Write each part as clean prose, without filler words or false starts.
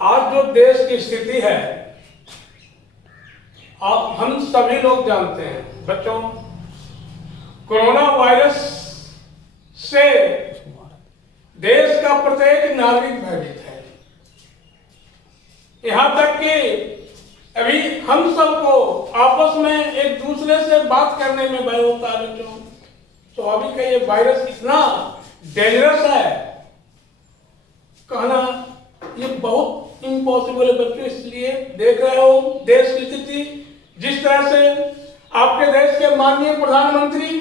आज जो देश की स्थिति है, आप हम सभी लोग जानते हैं बच्चों, कोरोना वायरस से देश का प्रत्येक नागरिक भयभीत है। यहां तक कि अभी हम सबको आपस में एक दूसरे से बात करने में भय होता है बच्चों। तो अभी का ये वायरस इतना डेंजरस है, कहना ये बहुत इम्पॉसिबल है बच्चों। इसलिए देख रहे हो देश की स्थिति, जिस तरह से आपके देश के माननीय प्रधानमंत्री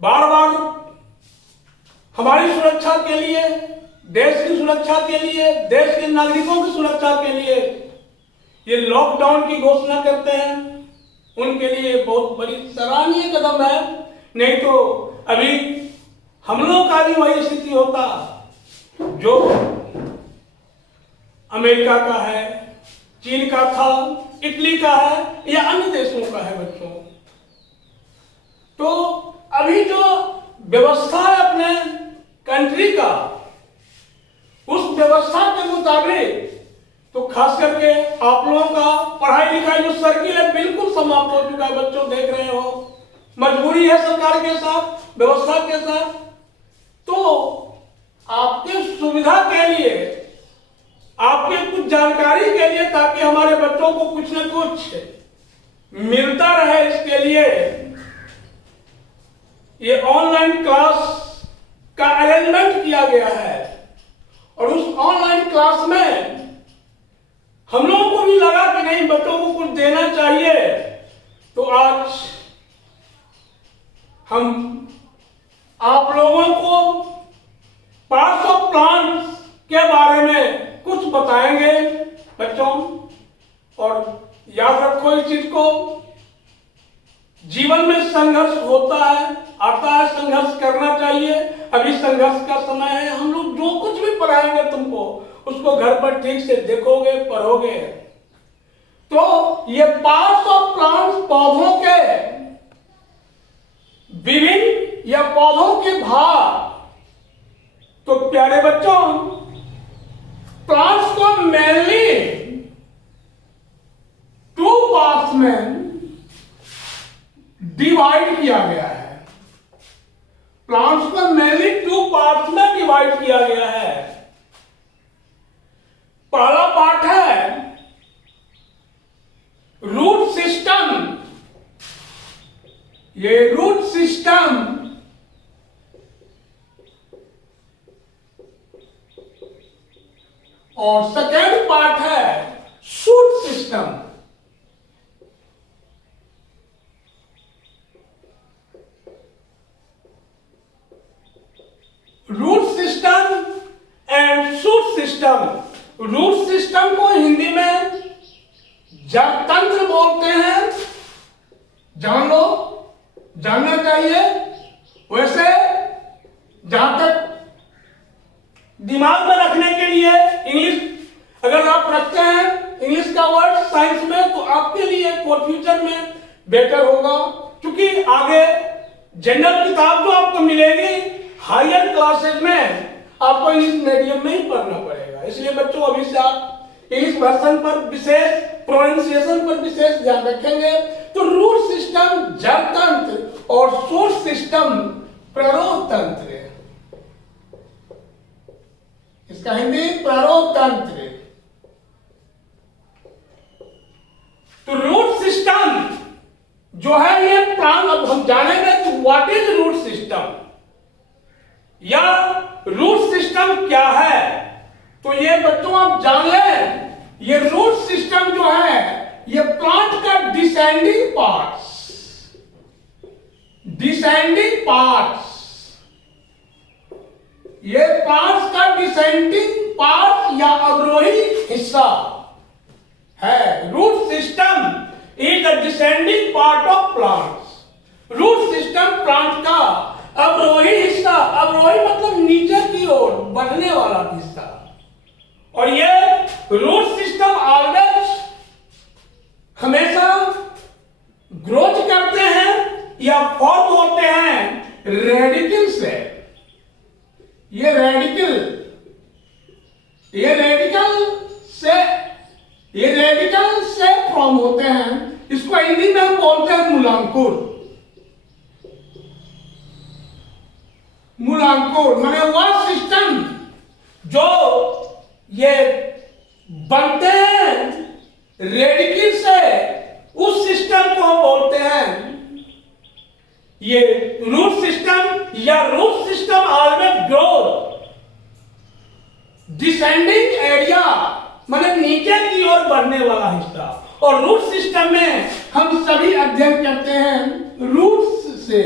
बार बार हमारी सुरक्षा के लिए, देश की सुरक्षा के लिए, देश के नागरिकों की सुरक्षा के लिए ये लॉकडाउन की घोषणा करते हैं, उनके लिए बहुत बड़ी सराहनीय कदम है। नहीं तो अभी हम लोग का भी वही स्थिति होता जो अमेरिका का है, चीन का था, इटली का है या अन्य देशों का है बच्चों। तो अभी जो व्यवस्था है अपने कंट्री का, उस व्यवस्था के मुताबिक तो खास करके आप लोगों का पढ़ाई लिखाई जो सर्किल है बिल्कुल समाप्त हो चुका है बच्चों। देख रहे हो मजबूरी है सरकार के साथ, व्यवस्था के साथ। तो आपके सुविधा के लिए, आपके कुछ जानकारी के लिए, ताकि हमारे बच्चों को कुछ न कुछ मिलता रहे, इसके लिए ये ऑनलाइन क्लास का अरेंजमेंट किया गया है। और उस ऑनलाइन क्लास में हम लोगों को भी लगा कि नहीं, बच्चों को कुछ देना चाहिए। तो आज हम आप लोगों को पार्ट्स ऑफ प्लांट्स के बारे में कुछ बताएंगे बच्चों। और याद रखो इस चीज को, जीवन में संघर्ष होता है, आता है, संघर्ष करना चाहिए। अभी संघर्ष का समय है। हम लोग जो कुछ भी पढ़ाएंगे तुमको, उसको घर पर ठीक से देखोगे, पढ़ोगे। तो ये पार्ट्स ऑफ प्लांट्स, पौधों के विभिन्न या पौधों के भाग। तो प्यारे बच्चों, प्लांट्स को मेनली 2 पार्ट्स में डिवाइड किया गया है। प्लांट्स को मेनली 2 पार्ट्स में डिवाइड किया गया है। पहला पार्ट है रूट सिस्टम। ये रूट सिस्टम और सेकेंड पार्ट है shoot system. Root system and shoot system. Root system को हिंदी में जड़ तंत्र बोलते हैं। जान लो, जानना चाहिए। वैसे जहां तक दिमाग में रखने के लिए इंग्लिश अगर आप रखते हैं, इंग्लिश का वर्ड साइंस में, तो आपके लिए फॉर फ्यूचर में बेटर होगा। क्योंकि आगे जनरल किताब जो आपको मिलेगी हायर क्लासेज में, आपको इंग्लिश मीडियम में ही पढ़ना पड़ेगा। इसलिए बच्चों अभी से आप इंग्लिश भाषण पर विशेष, प्रोनाउंसिएशन पर विशेष ध्यान रखेंगे। तो रूट सिस्टम जड़ तंत्र और शूट सिस्टम प्रारोह तंत्र। इसका हिंदी प्रारोह तंत्र। तो रूट सिस्टम जो है ये प्राण, अब हम जानेंगे कि व्हाट इज रूट सिस्टम या रूट सिस्टम क्या है। तो ये बच्चों आप जान लें, ये रूट सिस्टम जो है ये प्लांट का डिसेंडिंग पार्ट्स, डिसेंडिंग पार्ट्स, ये प्लांट्स का डिसेंडिंग पार्ट या अवरोही हिस्सा है। Root system is the descending part of plants. Root system plant का अवरोही हिस्सा, अवरोही मतलब नीचे की ओर बढ़ने वाला हिस्सा। और ये रूट सिस्टम ऑलवेज हमेशा ग्रोथ करते हैं या फॉर्म होते हैं रेडिकल से। ये रेडिकल ये रेडिकल से फॉर्म होते हैं। इसको हिंदी में हम बोलते हैं मूलांकुर। मूलांकुर माने वह सिस्टम जो ये बनते हैं रेडिकल से, उस सिस्टम को हम बोलते हैं ये रूट सिस्टम या root system always growth descending area माने नीचे की ओर बढ़ने वाला हिस्सा। और रूट सिस्टम में हम सभी अध्ययन करते हैं रूट से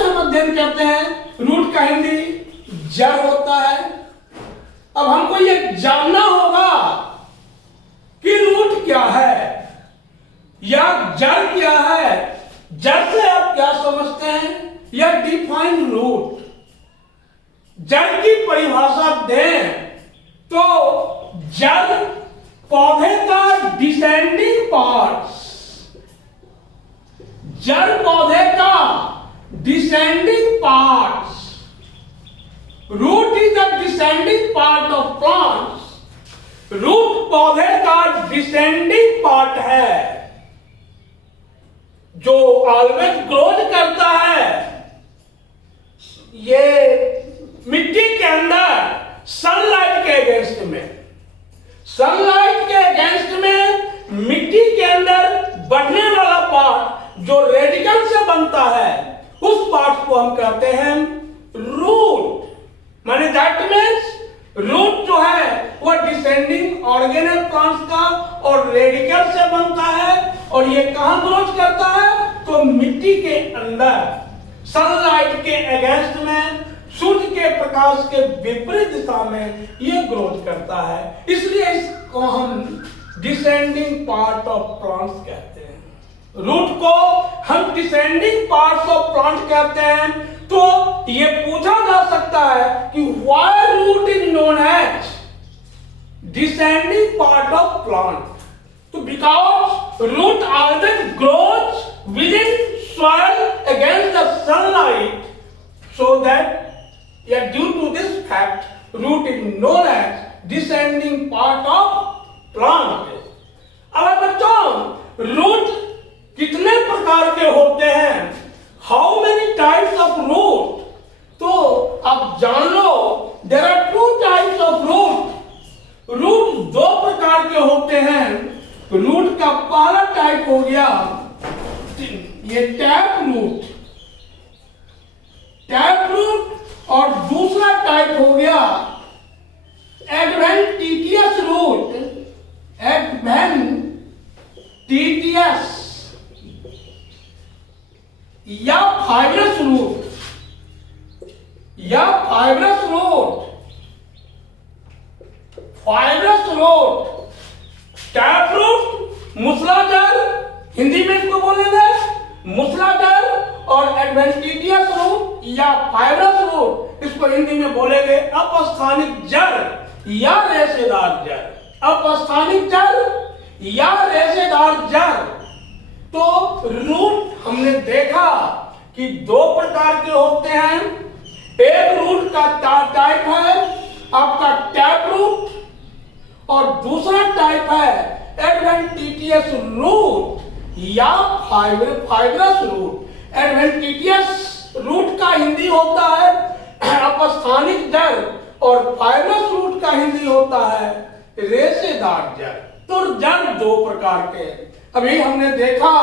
हम अध्ययन करते हैं। रूट का हिंदी जड़ होता है। अब हमको ये जानना होगा कि रूट क्या है या जड़ क्या है। जड़ से आप क्या समझते हैं या डिफाइन रूट। जड़ की परिभाषा दें तो जड़ पौधे का डिसेंडिंग पार्ट्स, जड़ पौधे का descending parts. Root is the descending part of plants. Root पौधे का डिसेंडिंग पार्ट है जो ऑलवेज ग्रोथ करता है। ये मिट्टी के अंदर सनलाइट के अगेंस्ट में, सनलाइट के अगेंस्ट में मिट्टी के अंदर बढ़ने वाला पार्ट जो रेडिकल से बनता है, उस पार्ट को हम कहते हैं रूट। माने दैट मीन्स रूट जो है वह डिसेंडिंग ऑर्गेनल प्लांट्स का और रेडिकल से बनता है। और ये कहां ग्रोथ करता है तो मिट्टी के अंदर सनलाइट के अगेंस्ट में, सूर्य के प्रकाश के विपरीत दिशा में ये ग्रोथ करता है। इसलिए इसको हम डिसेंडिंग पार्ट ऑफ प्लांट्स कहते हैं। रूट को हम डिसेंडिंग पार्ट्स ऑफ प्लांट कहते हैं। तो ये पूछा जा सकता है कि why root is known as descending part of plant. तो because root always growth within soil against the sunlight, so that yeah, due to this fact, root is known as descending part of plant. अब बच्चों root कितने प्रकार के होते हैं? How many types of root? तो आप जान लो there are two types of root. Root दो प्रकार के होते हैं। रूट का पहला टाइप हो गया ये टैप रूट, टैप रूट। और दूसरा टाइप हो गया एडवेंटिशियस रूट, एडवेंटिशियस या फाइब्रस रूट, या fibrous root. Fibrous root, tap root, मूसलाधार, हिंदी में इसको बोलेंगे मूसलाधार। और एडवेंटिशियस रूट या फाइब्रस रूट, इसको हिंदी में बोलेंगे अपस्थानिक जड़ या रेशेदार जड़। अपस्थानिक जड़ या रेशेदार जड़। तो रूट हमने देखा कि दो प्रकार के होते हैं। एक रूट का टाइप है आपका टैप रूट और दूसरा टाइप है एडवेंटिशियस रूट या फाइब्रस रूट। एडवेंटिशियस रूट का हिंदी होता है अपस्थानिक जड़ और फाइब्रस रूट का हिंदी होता है रेशेदार जड़। तो जड़ दो प्रकार के। अभी हमने देखा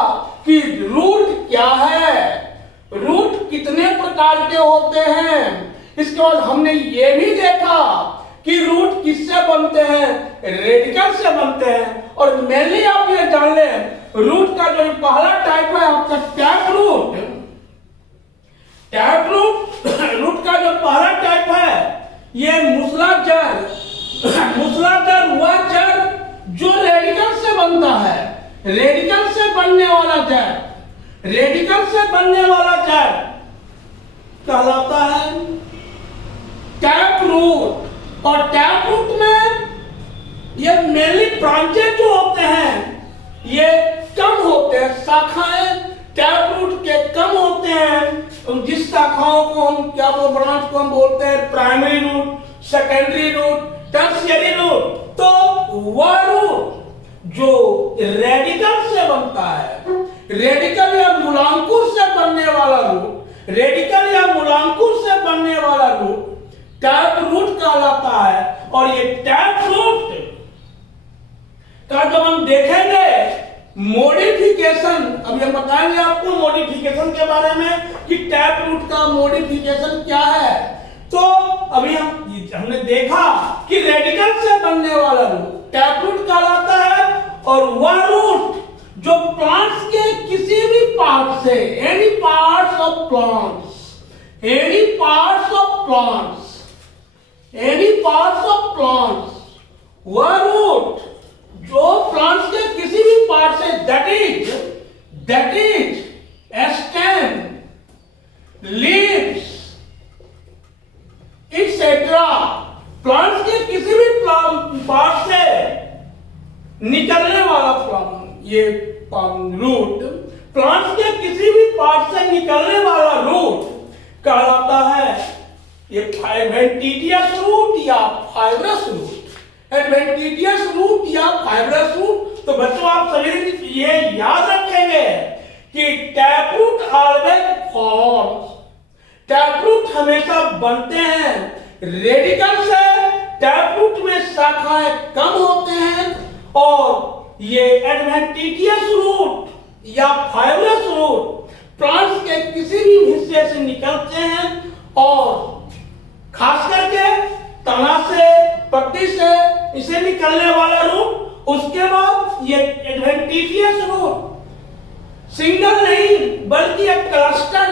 कि रूट क्या है, रूट कितने प्रकार के होते हैं। इसके बाद हमने ये भी देखा कि रूट किससे बनते हैं, रेडिकल से बनते हैं। और मेनली आप ये जान लें रूट का जो पहला टाइप है आपका टैप रूट। टैप रूट का जो पहला टाइप है ये मूसलाधार। मूसलाधार वह जड़ जो रेडिकल से बनता है, रेडिकल से बनने वाला जड़, रेडिकल से बनने वाला जड़ कहलाता है टैप रूट। और टैप रूट में ये मेनली ब्रांचेस जो होते हैं ये कम होते हैं, शाखाएं टैप रूट के कम होते हैं। जिस शाखाओं को हम क्या वो ब्रांच को हम बोलते हैं primary root, secondary root, tertiary root. तो वह रूट जो रेडिकल से बनता है, रेडिकल या मूलांकुर से बनने वाला रूट, रेडिकल या मूलांकुर से बनने वाला रूट टैप रूट कहलाता है। और ये टैप रूट का जब हम देखेंगे मॉडिफिकेशन, अभी हम बताएंगे आपको मॉडिफिकेशन के बारे में कि टैप रूट का मॉडिफिकेशन क्या है। तो अभी हमने देखा कि रेडिकल से बनने वाला रूट टैप रूट कहलाता है। और वह रूट जो प्लांट्स के किसी भी पार्ट से, any parts of plants, any parts of plants, any parts of plants, वह रूट जो प्लांट्स के किसी भी पार्ट से, that is stem, leaves etcetera, plants के किसी भी पार्ट से निकलने वाला ये रूट, प्लांट्स के किसी भी पार्ट से निकलने वाला रूट कहलाता है ये एडवेंटिशियस रूट या फाइब्रस रूट। एडवेंटिशियस रूट या फाइब्रस रूट। तो बच्चों आप सभी ये याद रखेंगे कि tap root always forms, tap root हमेशा बनते हैं रेडिकल से। टैप रूट में शाखाएं कम होते हैं और ये एडवेंटिशियस रूट या फाइब्रस रूट प्लांट्स के किसी भी हिस्से से निकलते हैं और खास करके तना से, पत्ती से इसे निकलने वाला रूट। उसके बाद ये एडवेंटिशियस रूट सिंगल नहीं बल्कि एक क्लस्टर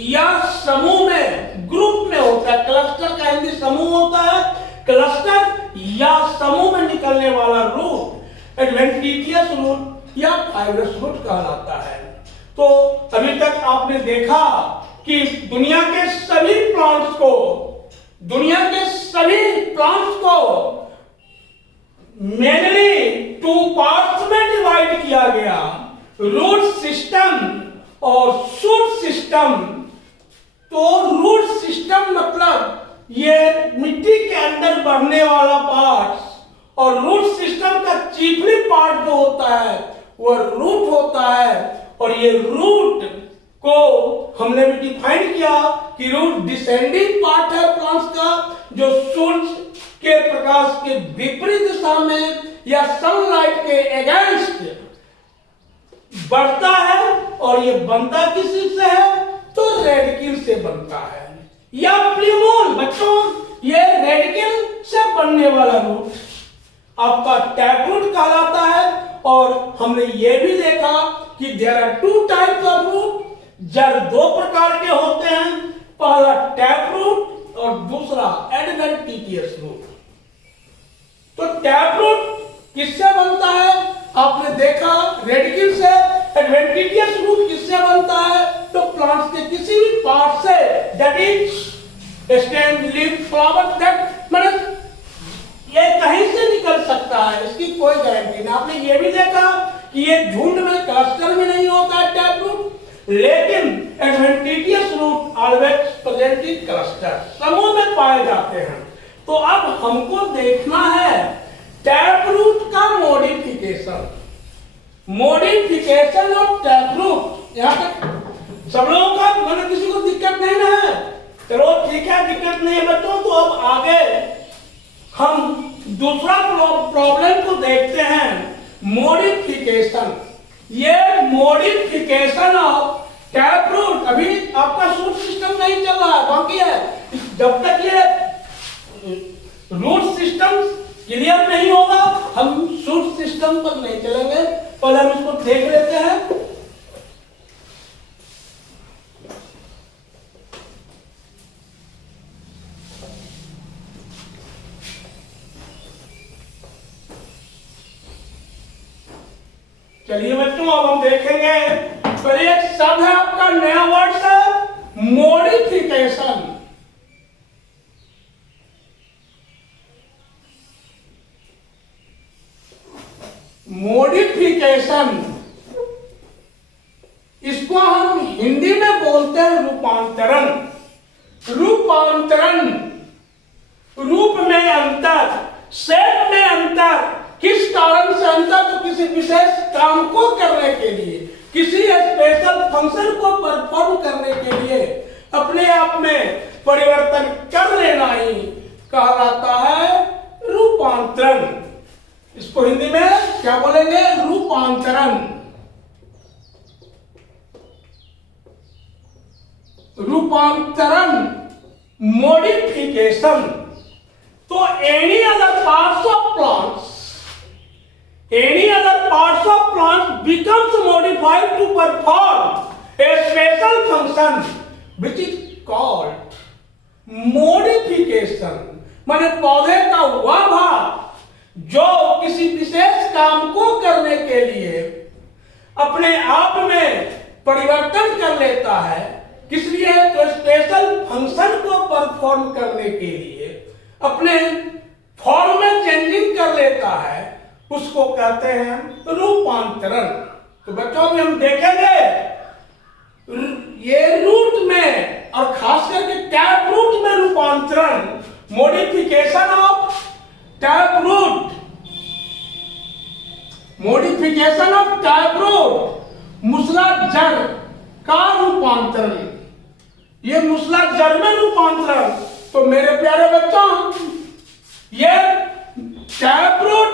या समूह में, ग्रुप में होता है। क्लस्टर का हिंदी समूह होता है। क्लस्टर या समूह में निकलने वाला रूट एडवेंटिशियस रूट या फाइब्रस रूट कहलाता है। तो अभी तक आपने देखा कि दुनिया के सभी प्लांट्स को मेनली टू पार्ट्स में डिवाइड किया गया, रूट सिस्टम और शूट सिस्टम। तो रूट सिस्टम मतलब ये मिट्टी के अंदर बढ़ने वाला पार्ट, और रूट सिस्टम का चीफली पार्ट जो होता है वह रूट होता है। और ये रूट को हमने भी डिफाइन किया कि रूट डिसेंडिंग पार्ट है प्लांट्स का, जो सूर्य के प्रकाश के विपरीत दिशा में या सनलाइट के अगेंस्ट बढ़ता है। और ये बनता किसी से है? तो रेडिकल से बनता है या प्लूमोन। बच्चों ये रेडिकल से बनने वाला रूट आपका टैप रूट कहलाता है। और हमने ये भी देखा कि there are two types of root, जड़ दो प्रकार के होते हैं, पहला टैप रूट और दूसरा एडवेंटिशियस रूट। तो टैप रूट किससे बनता है? आपने देखा रेडिकल से। एडवेंटिशियस रूट किससे बनता है? तो प्लांट्स के किसी भी पार्ट से, that is stem, leaf, flower, that मतलब ये कहीं से निकल सकता है, इसकी कोई गारंटी नहीं। आपने ये भी देखा कि ये झुंड में, क्लस्टर में नहीं होता है टैप रूट, लेकिन adventitious root always present in cluster, समूह में पाए जाते हैं। तो अब हमको देखना है टैप रूट का मॉडिफिकेशन ऑफ टैप रूट। यहाँ तक सब लोगों का, मतलब किसी को दिक्कत नहीं ना है? चलो ठीक है, दिक्कत नहीं है बच्चों। तो अब आगे हम दूसरा प्रॉब्लम को देखते हैं, मॉडिफिकेशन। ये मॉडिफिकेशन ऑफ टैप रूट, अभी आपका शूट सिस्टम नहीं चल रहा है, बाकी है। जब तक ये रूट सिस्टम क्लियर नहीं होगा हम शूट सिस्टम पर नहीं चलेंगे। पहले हम इसको देख लेते हैं। चलिए बच्चों अब हम देखेंगे, पहले एक शब्द है आपका, नया वर्ड है मॉडिफिकेशन। मॉडिफिकेशन, इसको हम हिंदी में बोलते हैं रूपांतरण। रूपांतरण, रूप किसी विशेष काम को करने के लिए, किसी स्पेशल फंक्शन को परफॉर्म करने के लिए अपने आप में परिवर्तन कर लेना ही कहलाता है रूपांतरण। इसको हिंदी में क्या बोलेंगे? रूपांतरण। रूपांतरण, मॉडिफिकेशन। तो any other parts of plants becomes modified to perform a special function which is called modification। माने पौधे का वह भाग जो किसी विशेष काम को करने के लिए अपने आप में परिवर्तन कर लेता है, किस लिए? तो स्पेशल फंक्शन को परफॉर्म करने के लिए अपने फॉर्म में चेंजिंग कर लेता है, उसको कहते हैं रूपांतरण। तो बच्चों में हम देखेंगे ये रूट में और खास करके टैप रूट में रूपांतरण, modification of tap root, modification of tap root, मूसलाधार का रूपांतरण, ये मूसलाधार में रूपांतरण। तो मेरे प्यारे बच्चों, ये टैप रूट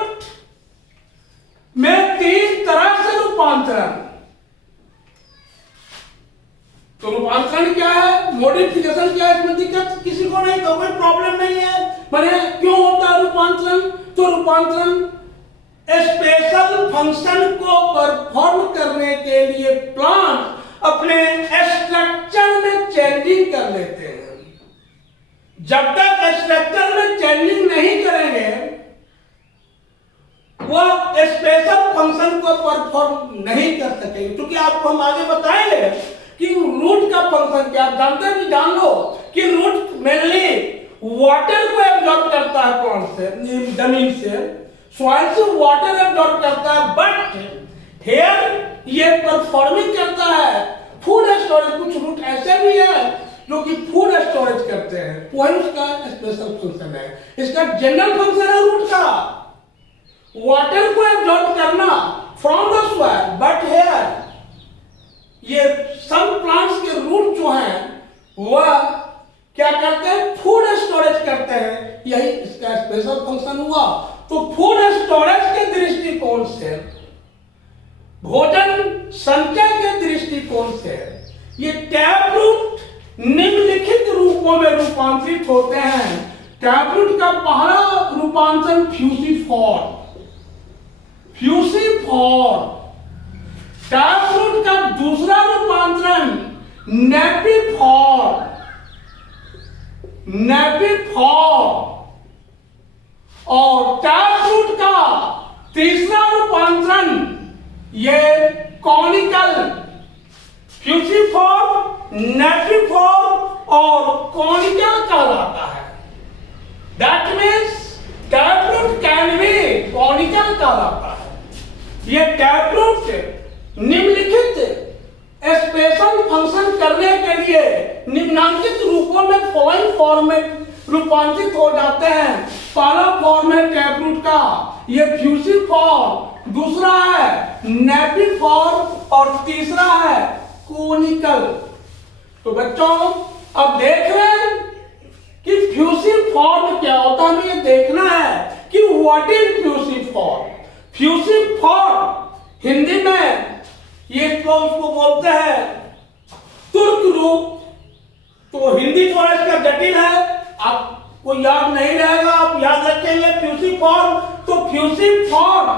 में 3 तरह से रूपांतरण। तो रूपांतरण क्या है, मॉडिफिकेशन क्या है, इसमें दिक्कत किसी को नहीं, तो कोई प्रॉब्लम नहीं है। माने क्यों होता है रूपांतरण? तो रूपांतरण स्पेशल फंक्शन को परफॉर्म करने के लिए प्लांट अपने स्ट्रक्चर में चेंजिंग कर लेते हैं। जब तक स्ट्रक्चर में चेंजिंग नहीं करेंगे, वह स्पेशल फंक्शन को परफॉर्म नहीं कर सकेंगे। क्योंकि आपको हम आगे बताएंगे कि रूट का फंक्शन क्या, आप जानते हैं कि जान लो कि रूट मेनली वाटर को एब्जॉर्ब करता है प्लांट से, जमीन से, सॉइल से वाटर एब्जॉर्ब करता है, बट हेयर ये परफॉर्मिंग करता है फूड स्टोरेज। कुछ रूट ऐसे भी है जो कि फूड स्टोरेज करते हैं, वही उसका स्पेशल फंक्शन है। इसका जनरल फंक्शन है रूट का वाटर को एब्जॉर्ब करना from the soil, but here ये सब प्लांट्स के रूट जो हैं वह क्या करते हैं? फूड स्टोरेज करते हैं, यही इसका स्पेशल फंक्शन हुआ। तो फूड स्टोरेज के दृष्टिकोण से, भोजन संचय के दृष्टिकोण से ये टैप रूट निम्नलिखित रूपों में रूपांतरित होते हैं। टैप रूट का पहला रूपांतरण फ्यूसिफॉर्म, टैप रूट का दूसरा रूपांतरण नेपिफॉर्म, और टैप रूट का तीसरा रूपांतरण ये कॉनिकल, फ्यूसिफॉर्म, नेपिफॉर्म और कॉनिकल कहलाता है। That means tap root can be conical कहलाता है। ये टैप रूट निम्नलिखित स्पेशल फंक्शन करने के लिए निम्नांकित रूपों में फॉलोइंग फॉर्म में रूपांतरित हो जाते हैं। पहला फॉर्म है टैप रूट का, ये फ्यूसिफॉर्म, दूसरा है नेपिफॉर्म और तीसरा है कोनिकल। तो बच्चों अब देख रहे हैं कि फ्यूसिफॉर्म क्या होता है, हमें ये देखना है कि व्हाट इज फ्यूसिफॉर्म। फ्यूसिफॉर्म हिंदी में ये तो उसको बोलते हैं तुर्क रूप। तो हिंदी थोड़ा इसका जटिल है, आपको याद नहीं रहेगा, आप याद रखेंगे फ्यूसिफॉर्म। तो फ्यूसिफॉर्म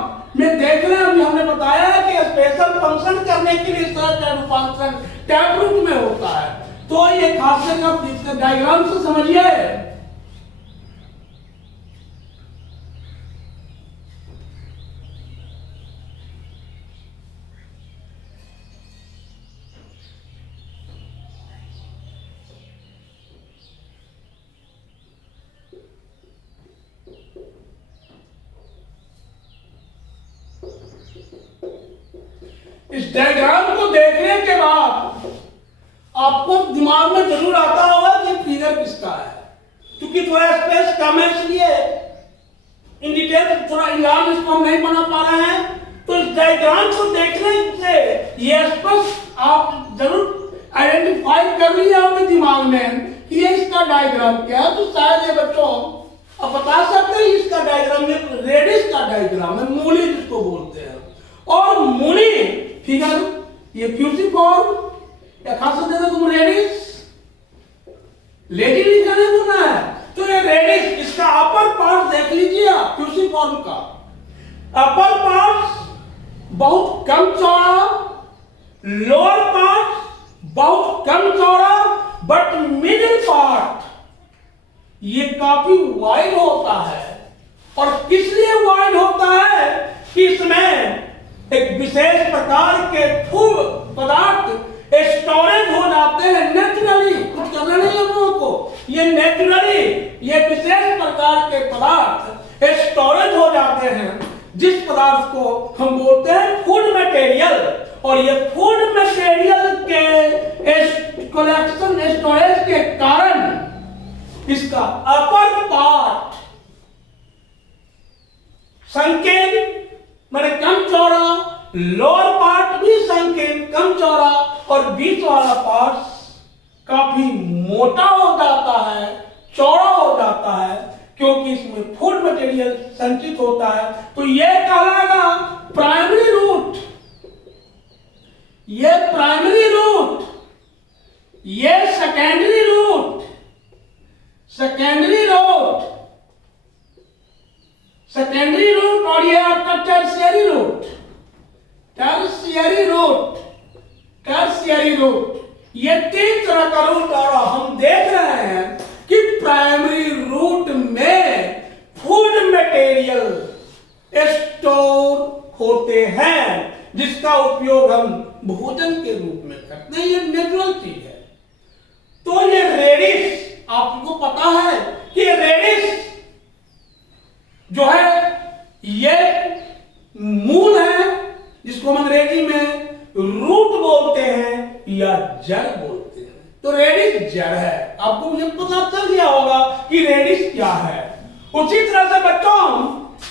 में देख रहे हैं, अभी हमने बताया है कि स्पेशल फंक्शन करने के लिए इस तरह का रूपांतरण टैप रूट में होता है। तो ये खासियत आप इसके डायग्राम से समझिए। इस डायग्राम को देखने के बाद आपको दिमाग में जरूर आता होगा कि फिगर किसका है, क्योंकि थोड़ा स्पेस कम है, इसलिए इन डिटेल थोड़ा इलाज इसको हम नहीं बना पा रहे हैं। तो इस डायग्राम को देखने से ये स्पष्ट आप जरूर आइडेंटिफाई कर लिया अपने दिमाग में कि ये इसका डायग्राम क्या है। तो शायद ये बच्चों अब बता सकते हैं इसका डायग्राम में रेडिस का डायग्राम है, मूली जिसको बोलते हैं। और मूली फिगर ये फ्यूसिफॉर्म या खास देना तुम रेडिस लेडी लिखने बोलना है। तो ये रेडिस इसका अपर पार्ट देख लीजिए आप, फ्यूसिफॉर्म का अपर पार्ट बहुत कम चौड़ा, लोअर पार्ट बहुत कम चौड़ा, बट मिडिल पार्ट ये काफी वाइड होता है। और किस लिए वाइड होता है कि इसमें एक विशेष प्रकार के फूड पदार्थ स्टोरेज हो जाते हैं नेचुरली, कुछ करना नहीं है लोगों को, ये नेचुरली ये विशेष प्रकार के पदार्थ स्टोरेज हो जाते हैं, जिस पदार्थ को हम बोलते हैं फूड मटेरियल। और ये फूड मटेरियल के कलेक्शन स्टोरेज के कारण इसका अपर पार्ट संकीर्ण माने कम चौड़ा, लोअर पार्ट भी संकीर्ण कम चौड़ा, और बीच वाला पार्ट काफी मोटा हो जाता है, चौड़ा हो जाता है, क्योंकि इसमें फूड मटेरियल संचित होता है। तो यह कहलाएगा प्राइमरी रूट, ये प्राइमरी रूट, ये secondary root, secondary root, secondary root, और ये आपका tertiary root, tertiary root, tertiary root. ये तीन तरह का रूट। और हम देख रहे हैं कि प्राइमरी रूट में फूड मटेरियल स्टोर होते हैं, जिसका उपयोग हम भोजन के रूप में करते हैं। ये नेचुरल चीज है। तो ये रेडिस, आपको पता है कि रेडिस जो है ये मूल है, जिसको हम अंग्रेजी में रूट बोलते हैं या जड़ बोलते हैं। तो रेडिस जड़ है। आपको मुझे पता चल गया होगा कि रेडिस क्या है। उसी तरह से बच्चों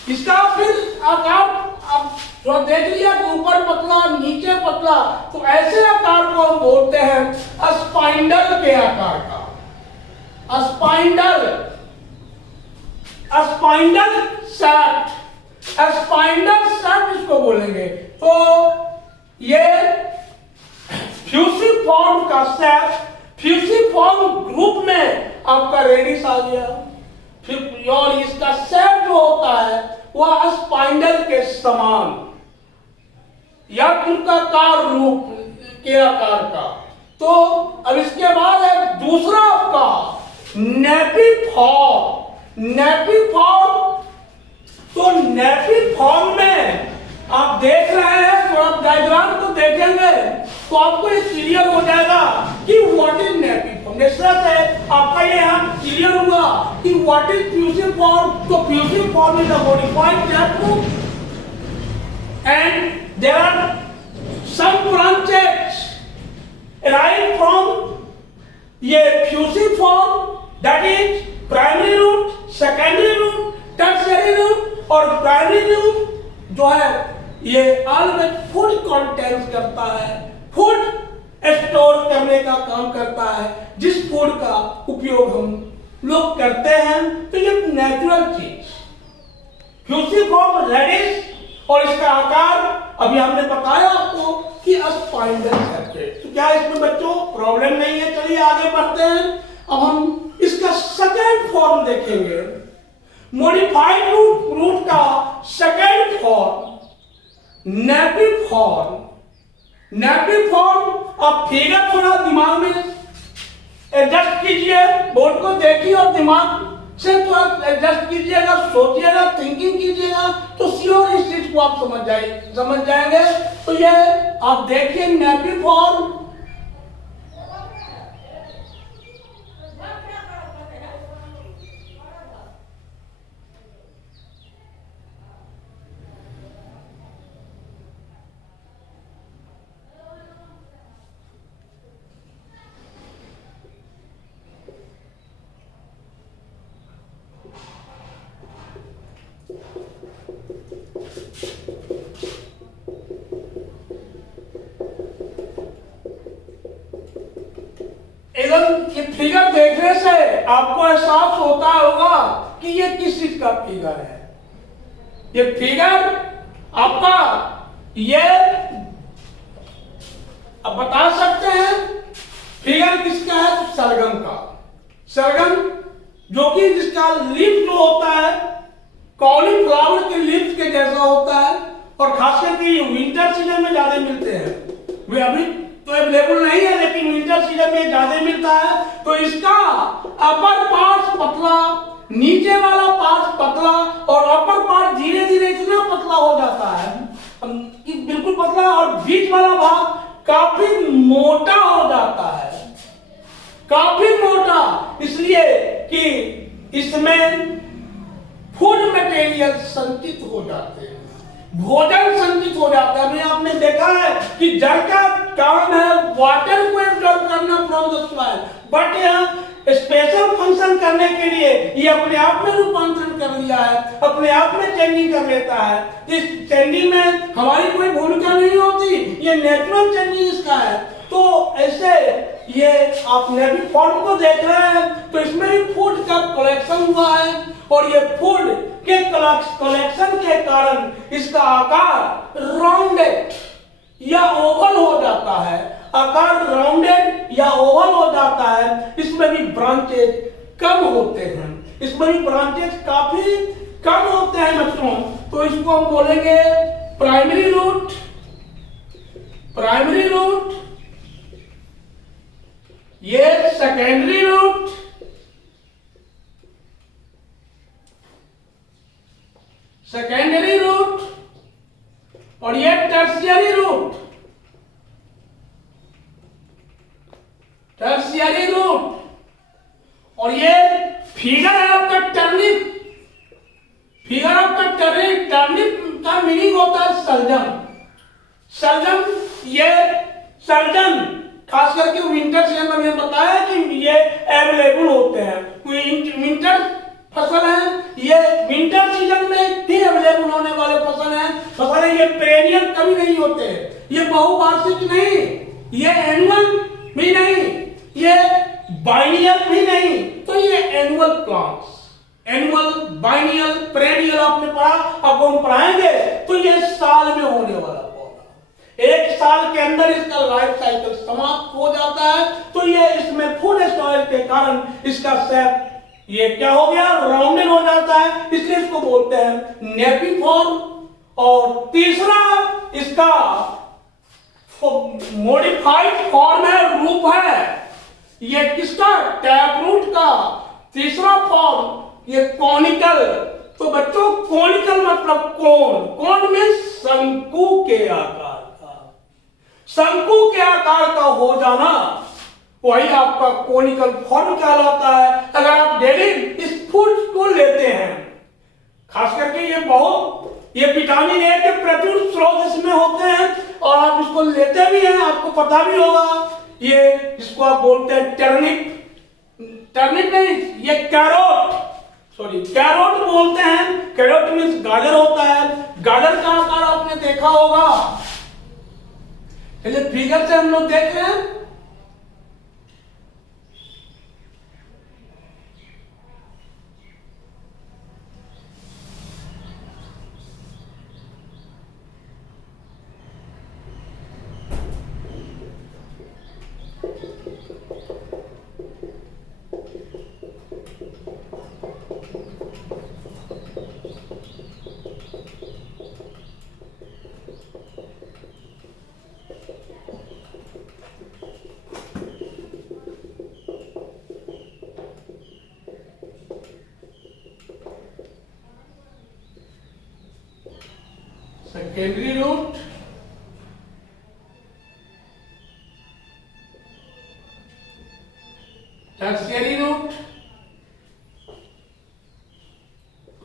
इसका फिर आकार आप जो देख लिया कि ऊपर पतला नीचे पतला, तो ऐसे आकार को हम बोलते हैं स्पाइंडल के आकार का, spindle, spindle shape, spindle shape इसको बोलेंगे। तो ये फ्यूसिफॉर्म का शेप, फ्यूसिफॉर्म ग्रुप में आपका रेडिस आ गया। फिर और इसका शेप जो होता है वह स्पाइंडल के समान या पुंजकार रूप के आकार का। तो अब इसके बाद है दूसरा आपका नेपिफॉर्म, नेपिफॉर्म। तो नेपिफॉर्म में आप देख रहे हैं, तो आप डायग्राम को देखेंगे तो आपको ये क्लियर हो जाएगा कि व्हाट इज नेपिफॉर्म। जैसा से आपका ये यहाँ क्लियर हुआ कि व्हाट इज फ्यूसिफॉर्म। तो fusiform is a modified taproot and there are some branches arise from ये fusiform, that is primary root, secondary root, tertiary root। और primary root जो है ये always food contains करता है, food स्टोर करने का काम करता है, जिस फूड का उपयोग हम लोग करते हैं। तो ये नेचुरल चीज फ्यूसिफॉर्म रेडिस, और इसका आकार अभी हमने बताया आपको कि स्पाइंडल शेप। तो क्या इसमें बच्चों प्रॉब्लम नहीं है? चलिए आगे बढ़ते हैं। अब हम इसका सेकेंड फॉर्म देखेंगे, मॉडिफाइड रूट का सेकेंड फॉर्म नेपिफॉर्म। नेपिफॉर्म आप फिगर थोड़ा दिमाग में एडजस्ट कीजिए, बोर्ड को देखिए और दिमाग से थोड़ा एडजस्ट कीजिएगा, सोचिएगा, थिंकिंग कीजिएगा, तो श्योर इस चीज को आप समझ जाएंगे। तो ये आप देखिए नेपिफॉर्म, फिगर देखने से आपको एहसास होता होगा कि ये किस चीज का फिगर है। ये फिगर आपका ये अब बता सकते हैं फिगर किसका है, तो सरगम का। सरगम जो कि जिसका लीफ जो होता है कॉलीफ्लावर के लीफ के जैसा होता है, और खास करके ये विंटर सीजन में ज्यादा मिलते हैं। वे अभी तो अवेलेबल नहीं है, लेकिन विंटर सीजन में ज्यादा मिलता है। तो इसका अपर पार्ट पतला, नीचे वाला पार्ट पतला, और अपर पार्ट धीरे धीरे इतना पतला हो जाता है कि बिल्कुल पतला, और बीच वाला भाग काफी मोटा हो जाता है, काफी मोटा, इसलिए कि इसमें फूड मटेरियल संचित हो जाते हैं, भोजन संचित हो जाता है। अभी आपने देखा है कि जल का काम है वाटर को एब्जॉर्ब करना फ्रॉम द सॉइल, बट यहाँ स्पेशल फंक्शन करने के लिए ये अपने आप में रूपांतरण कर लिया है, अपने आप में चेंजिंग कर लेता है। इस चेंजिंग में हमारी कोई भूमिका नहीं होती, ये नेचुरल चेंजिंग इसका है। तो ऐसे ये आप नेवी फॉर्म को देख रहे हैं, तो इसमें भी फूड का कलेक्शन हुआ है, और ये फूड के कलेक्शन के कारण इसका आकार राउंडेड या ओवल हो जाता है, आकार राउंडेड या ओवल हो जाता है। इसमें भी ब्रांचेज कम होते हैं, इसमें भी ब्रांचेज काफी कम होते हैं बच्चों। तो इसको हम बोलेंगे प्राइमरी रूट, प्राइमरी रूट, ये सेकेंडरी रूट, सेकेंडरी रूट, और ये टर्शियरी रूट, टर्शियरी रूट, और ये फिगर है आपका टर्निप, फिगर आपका टर्निप, टर्निप का मीनिंग होता है सलजम, सलजम, ये सलजम खास करके विंटर सीजन में मैंने बताया कि ये अवेलेबल होते हैं। विंटर फसल है, ये विंटर सीजन में ही अवेलेबल होने वाले फसल है। ये पेरेनियल कभी नहीं होते, ये बहुवार्षिक नहीं, ये एनुअल भी नहीं, ये बाइनियल भी नहीं, तो ये annual plants, annual, biennial, perennial आपने पढ़ा, अब हम पढ़ाएंगे। तो ये साल में होने वाला पौधा, एक साल के अंदर इसका लाइफ साइकिल समाप्त हो जाता है। तो ये इसमें फूड स्टोरेज के कारण इसका शेप ये क्या हो गया, राउंडेड हो जाता है, इसलिए इसको बोलते हैं नेपिफॉर्म। और तीसरा इसका मॉडिफाइड फॉर्म है, रूप है, ये किसका, टैप रूट का। तीसरा फॉर्म ये कॉनिकल। तो बच्चों कॉनिकल मतलब कोन, कोन में शंकु के आकार का, शंकु के आकार का हो जाना, वही आपका कोनिकल फॉर्म कहलाता है। अगर आप डेली इस फूड को लेते हैं, खास करके ये विटामिन ए के प्रचुर स्रोत इसमें होते हैं, और आप इसको लेते भी हैं, आपको पता भी होगा। ये इसको आप बोलते हैं टर्निप, टर्निप नहीं, ये कैरोट, सॉरी कैरोट बोलते हैं। कैरोट मीन्स गाजर होता है, गाजर का आकार आपने देखा होगा। चलिए फिगर से हम लोग देख रहे हैं। Secondary root, tertiary root,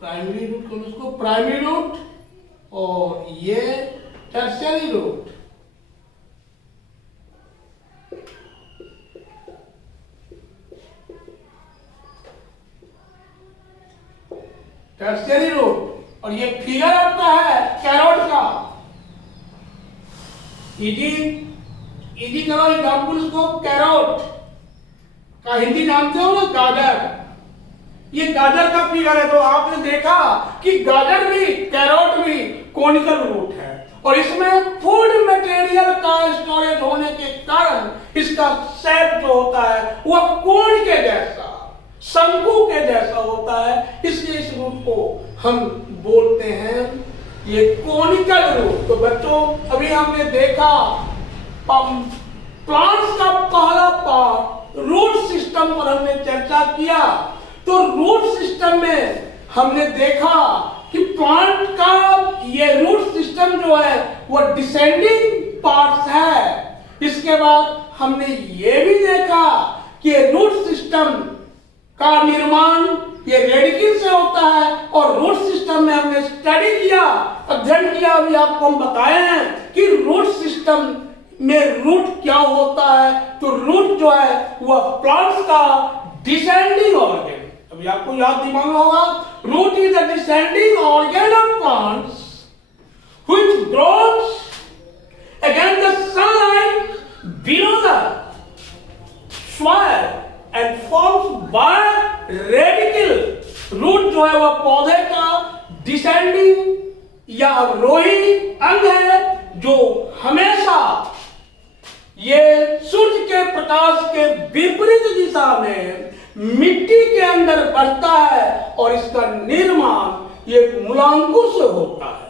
primary root को उसको प्राइमरी रूट, और ये टर्शियरी रूट। टर्शियरी रूट, और ये फिगर आपका है कैरोट का। इजी इजी करो एग्जाम्पल को, कैरोट, का हिंदी जानते हो ना, गाजर। ये गाजर का फिगर है, तो आपने देखा कि गाजर भी, कैरोट भी कोनिकल रूट है, और इसमें फूड मटेरियल का स्टोरेज होने के कारण इसका शेप जो होता है वह कोन के जैसा, शंकु के जैसा होता है, इसलिए इस रूट को हम बोलते हैं ये कोनिकल रूट। तो बच्चों, अभी हमने देखा प्लांट्स का पहला पार्ट रूट सिस्टम पर हमने चर्चा किया। तो रूट सिस्टम में हमने देखा कि प्लांट का ये रूट सिस्टम जो है वह डिसेंडिंग पार्ट्स है। इसके बाद हमने ये भी देखा कि रूट सिस्टम का निर्माण ये रेडिकल से होता है, और रूट सिस्टम में हमने स्टडी किया, अध्ययन किया, अभी आपको हम बताए हैं कि रूट सिस्टम में रूट क्या होता है। तो रूट जो है वह प्लांट्स का डिसेंडिंग ऑर्गन, अभी आपको याद दिमाग में होगा, root is the descending organ of plants which grows against the sunlight below the soil and forms by radical root। जो है वह पौधे का डिसेंडिंग या रोही अंग है, जो हमेशा ये सूर्य के प्रकाश के विपरीत दिशा में मिट्टी के अंदर बढ़ता है, और इसका निर्माण ये मूलांकुर से होता है।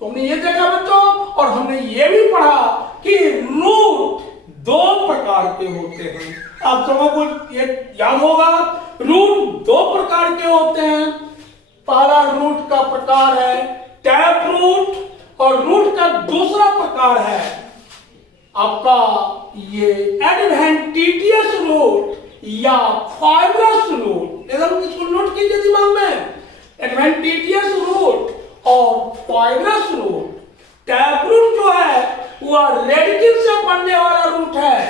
तो हमने ये देखा बच्चों, और हमने ये भी पढ़ा कि रूट दो प्रकार के होते हैं। आप सबों को ये याद होगा, रूट दो प्रकार के होते हैं। पहला रूट का प्रकार है टैप रूट, और रूट का दूसरा प्रकार है आपका ये एडवेंटिशियस रूट या फाइब्रस रूट। एकदम इसको नोट कीजिए दिमाग में, एडवेंटिशियस रूट और फाइब्रस रूट। टैप रूट जो है वह रेडिकल से बनने वाला रूट है,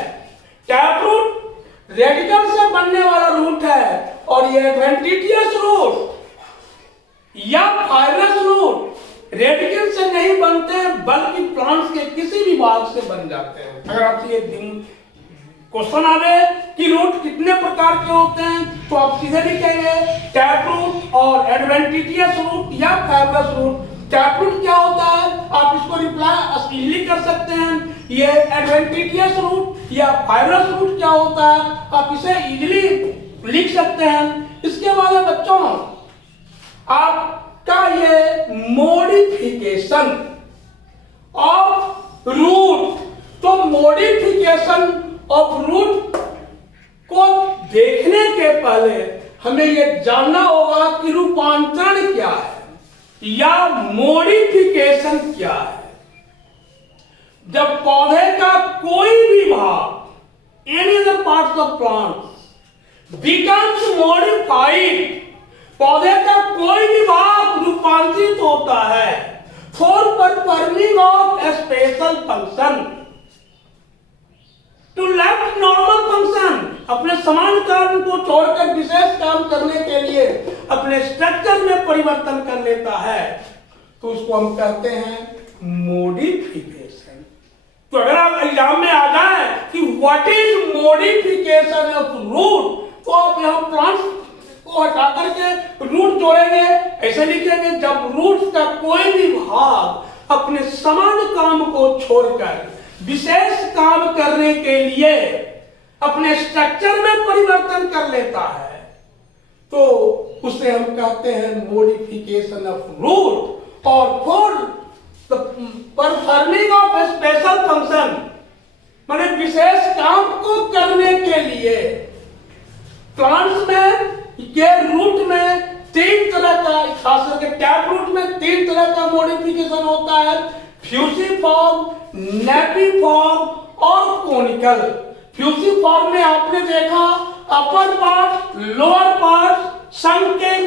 टैप रूट रेडिकल से बनने वाला रूट है, और ये एडवेंटिशियस रूट या फाइब्रस रूट रेडिकल से नहीं बनते हैं, बल्कि प्लांट्स के किसी भी भाग से बन जाते हैं। अगर आपसे ये क्वेश्चन आवे कि रूट कितने प्रकार के होते हैं, तो आप सीधे लिखेंगे टैप रूट और एडवेंटिशियस रूट या फाइब्रस रूट। टैप रूट क्या होता है, आप इसको रिप्लाई इजीली कर सकते हैं। ये एडवेंटिशियस रूट या फाइब्रस रूट क्या होता है, आप इसे इजीली लिख सकते हैं। इसके बाद बच्चों, आपका ये मॉडिफिकेशन ऑफ रूट, तो मॉडिफिकेशन ऑफ रूट को देखने के पहले हमें यह जानना होगा कि रूपांतरण क्या है या मॉडिफिकेशन क्या है। जब पौधे का कोई भी भाग, any other parts of plants becomes modified, पौधे का कोई भी भाग रूपांतरित होता है for performing of a special function to left normal function, अपने समान काम को छोड़कर विशेष काम करने के लिए अपने स्ट्रक्चर में परिवर्तन कर लेता है, तो उसको हम कहते हैं मॉडिफिकेशन। तो अगर आप एग्जाम में आ जाए कि what is modification of root, तो आप यहां प्लांट्स को हटा करके रूट जोड़ेंगे, ऐसे लिखेंगे जब रूट का कोई भी भाग अपने समान काम को छोड़कर विशेष काम करने के लिए अपने स्ट्रक्चर में परिवर्तन कर लेता है, तो उसे हम कहते हैं मॉडिफिकेशन ऑफ रूट। और for performing of a special function, माने विशेष काम को करने के लिए प्लांट्स में के रूट में तीन तरह का, खास करके टैप रूट में तीन तरह का मॉडिफिकेशन होता है, फ्यूसिफॉर्म, नेपिफॉर्म और कोनिकल। फ्यूसिफॉर्म में आपने देखा upper part, lower part sunken,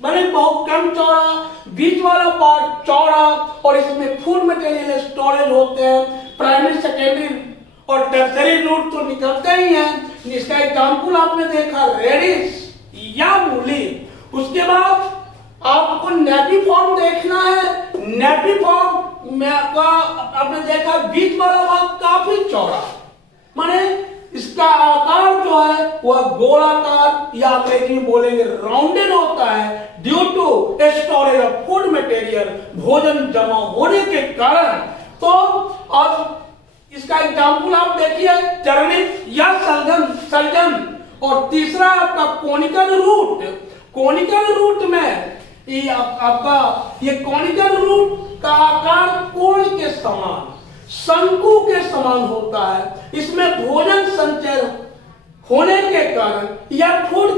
माने बहुत कम चौड़ा, बीच वाला पार्ट चौड़ा, और इसमें फूड मटेरियल स्टोरेज होते हैं। प्राइमरी, सेकेंडरी और टर्सरी रूट तो निकलते ही हैं। इसका एग्जाम्पल आपने देखा रेडिश या मूली। उसके बाद आपको नेपिफॉर्म देखना है। नेपिफॉर्म में आपने देखा बीच वाला भाग काफी चौड़ा, माने इसका आकार जो है वह गोलाकार या अंग्रेजी में बोलेंगे राउंडेड होता है due to storage of food material, भोजन जमा होने के कारण। तो अब इसका एग्जाम्पल आप देखिए, चरणित या सलजम। और तीसरा आपका कोनिकल रूट। कोनिकल रूट में ये आपका ये कोनिकल रूट का आकार कोण के समान, शंकु के समान होता है। इसमें भोजन संचय होने के कारण या फूड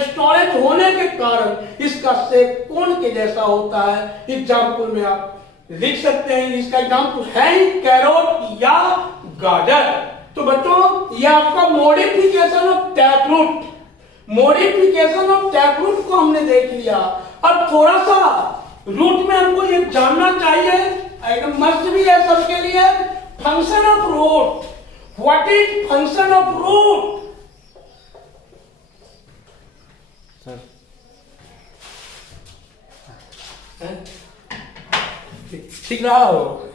स्टोरेज होने के कारण इसका शेप कोण के जैसा होता है। एग्जाम्पल में आप लिख सकते हैं, इसका एग्जाम्पल है कैरोट या गाजर। तो बच्चों ये आपका modification of taproot, modification of taproot को हमने देख लिया। अब थोड़ा सा रूट में हमको ये जानना चाहिए, एकदम मस्त भी है सबके लिए, function of root. What is function of root? Sir ठीक रहा हो?